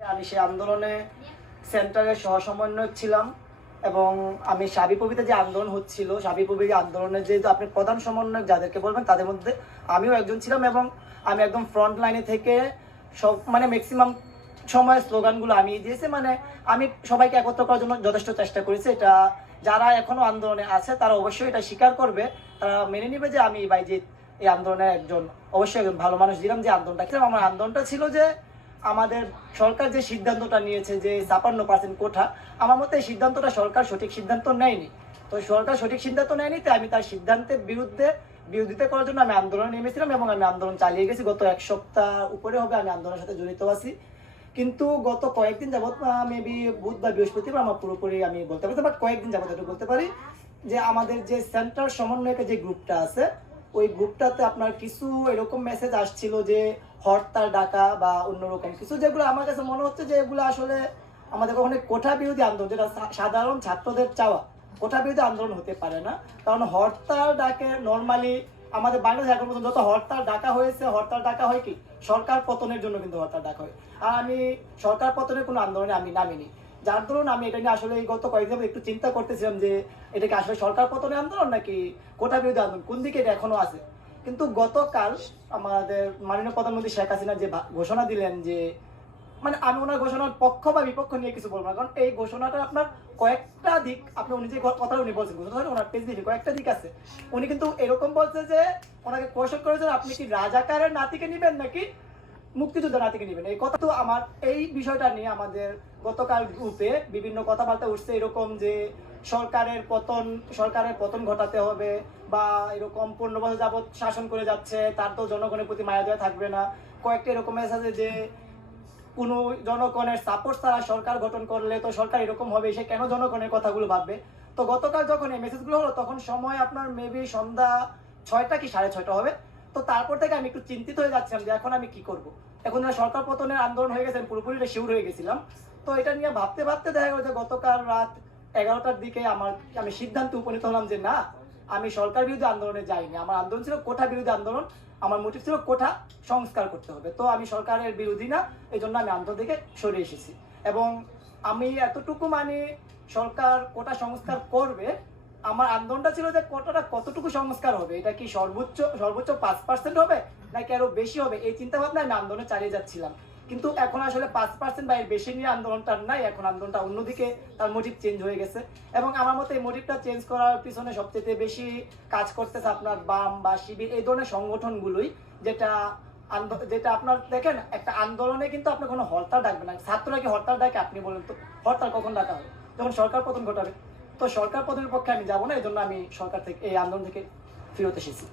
আমি সেই আন্দোলনে সেন্টারের সহ সমন্বয়ক ছিলাম এবং আমি সাবিপ্রবিতে যে আন্দোলন হচ্ছিল, সাবিপ্রবি যে আন্দোলনের যে আপনি প্রধান সমন্বয়ক যাদেরকে বলবেন তাদের মধ্যে আমিও একজন ছিলাম এবং আমি একদম ফ্রন্ট লাইনে থেকে সব মানে ম্যাক্সিমাম সময় স্লোগানগুলো আমি দিয়েছি। মানে আমি সবাইকে একত্র করার জন্য যথেষ্ট চেষ্টা করেছি। এটা যারা এখনো আন্দোলনে আছে তারা অবশ্যই এটা স্বীকার করবে, তারা মেনে নিবে যে আমি বাইজিৎ এই আন্দোলনের একজন অবশ্যই একজন ভালো মানুষ ছিলাম। যে আন্দোলনটা আমার আন্দোলনটা ছিল যে আমাদের সরকার যে সিদ্ধান্তটা নিয়েছে যে ৫৬% কোঠা, আমার মতে এই সিদ্ধান্তটা সরকার সঠিক সিদ্ধান্ত নেয়নি। তো সরকার সঠিক সিদ্ধান্ত নেয়নি, তাই আমি তার সিদ্ধান্তের বিরোধিতা করার জন্য আমি আন্দোলনে নেমেছিলাম এবং আমি আন্দোলন চালিয়ে গেছি। গত এক সপ্তাহ উপরে হবে আমি আন্দোলনের সাথে জড়িত আছি। কিন্তু গত কয়েকদিন যাবৎ মেবি বুধ বা বৃহস্পতিবার আমার পুরোপুরি আমি বলতে পারি, বাট কয়েকদিন যাবৎ একটু বলতে পারি যে আমাদের যে সেন্টার সমন্বয়কের যে গ্রুপটা আছে ওই গ্রুপটাতে আপনার কিছু এরকম মেসেজ আসছিল যে হরতাল ডাকা বা অন্যরকম কিছু, যেগুলো আমার কাছে মনে হচ্ছে যে এগুলো আসলে আমাদের কখনো কোঠা বিরোধী আন্দোলন, যেটা সাধারণ ছাত্রদের চাওয়া, কোঠা বিরোধী আন্দোলন হতে পারে না। কারণ হরতাল ডাকে নর্মালি আমাদের বাংলাদেশে এখন পর্যন্ত যত হরতাল ডাকা হয়েছে, হরতাল ডাকা হয় কি সরকার পতনের জন্য কিন্তু হরতাল ডাকা হয়। আর আমি সরকার পতনের কোনো আন্দোলনে আমি নামিনি, যার দরুন আমি এটা নিয়ে আসলে গত কয়েকদিন একটু চিন্তা করতেছিলাম যে এটা কি আসলে সরকার পতনের আন্দোলন নাকি কোটা বিরোধী আন্দোলন, কোন দিকে এটা এখনো আছে। কিন্তু গতকাল আমাদের মাননীয় প্রধানমন্ত্রী শেখ হাসিনা যে ঘোষণা দিলেন যে মানে আমি ওনার ঘোষণার পক্ষ বা বিপক্ষ নিয়ে কিছু বলবো না, কারণ এই ঘোষণাটা আপনার কয়েকটা দিক, আপনি উনি যে কথা উনি বলছেন ঘোষণা ওনার পেজ দিকে কয়েকটা দিক আছে। উনি কিন্তু এরকম বলছে যে ওনাকে কোয়েশ্চন করেছেন আপনি কি রাজাকারের নাতিকে নিবেন নাকি মুক্তিযোদ্ধা নাতিকে নিবেন। এই কথা তো আমার এই বিষয়টা নিয়ে আমাদের গতকাল গ্রুপে বিভিন্ন কথাবার্তা উঠছে, এরকম যে সরকারের পতন ঘটাতে হবে বা এরকম ১৫ বছর যাবৎ শাসন করে যাচ্ছে, তার তো জনগণের প্রতি মায়া দয়া থাকবে না। কয়েকটা এরকম মেসেজ যে কোনো জনগণের সাপোর্ট ছাড়া সরকার গঠন করলে তো সরকার এরকম হবে, সে কেন জনগণের কথাগুলো ভাববে। তো গতকাল যখন এই মেসেজগুলো হলো তখন সময় আপনার মেবি সন্ধ্যা ৬টা কি ৬:৩০ হবে। তো তারপর থেকে আমি একটু চিন্তিত হয়ে যাচ্ছিলাম যে এখন আমি কি করব। এখন সরকার পতনের আন্দোলন হয়ে গেছে, পুরোপুরি শিউর হয়ে গেছিলাম। তো এটা নিয়ে ভাবতে ভাবতে দেখা গেল যে গতকাল রাত ১১টার দিকে আমি সিদ্ধান্তে উপনীত হলাম যে না, আমি সরকার বিরোধী আন্দোলনে যাইনি। আমার আন্দোলন ছিল কোঠা বিরোধী আন্দোলন, আমার মোটিভ ছিল কোঠা সংস্কার করতে হবে। তো আমি সরকারের বিরোধী না, এই জন্য আমি আন্দোলন থেকে সরে এসেছি। এবং আমি এতটুকু মানে সরকার কোটা সংস্কার করবে, আমার আন্দোলনটা ছিল যে কোটাটা কতটুকু সংস্কার হবে, এটা কি সর্বোচ্চ ৫% হবে নাকি আরো বেশি হবে, এই চিন্তা ভাবনা আমি আন্দোলনে চালিয়ে যাচ্ছিলাম। কিন্তু এখন আসলে ৫% বা এর বেশি নিয়ে আন্দোলনটা নাই, এখন আন্দোলনটা অন্যদিকে তার মোটিভ চেঞ্জ হয়ে গেছে। এবং আমার মতে এই মোটিভটা চেঞ্জ করার পিছনে সবচেয়ে বেশি কাজ করতেছে আপনার বাম বা শিবির এই ধরনের সংগঠনগুলোই, যেটা আপনার দেখেন একটা আন্দোলনে কিন্তু আপনি কোনো হরতাল ডাকবে না। ছাত্ররা কি হরতাল ডাকে আপনি বলেন তো? হরতাল কখন ডাকা হবে? যখন সরকার পতন ঘটাবে। তো সরকার পতনের পক্ষে আমি যাবো না, এই জন্য আমি সরকার থেকে এই আন্দোলন থেকে ফিরত এসেছি।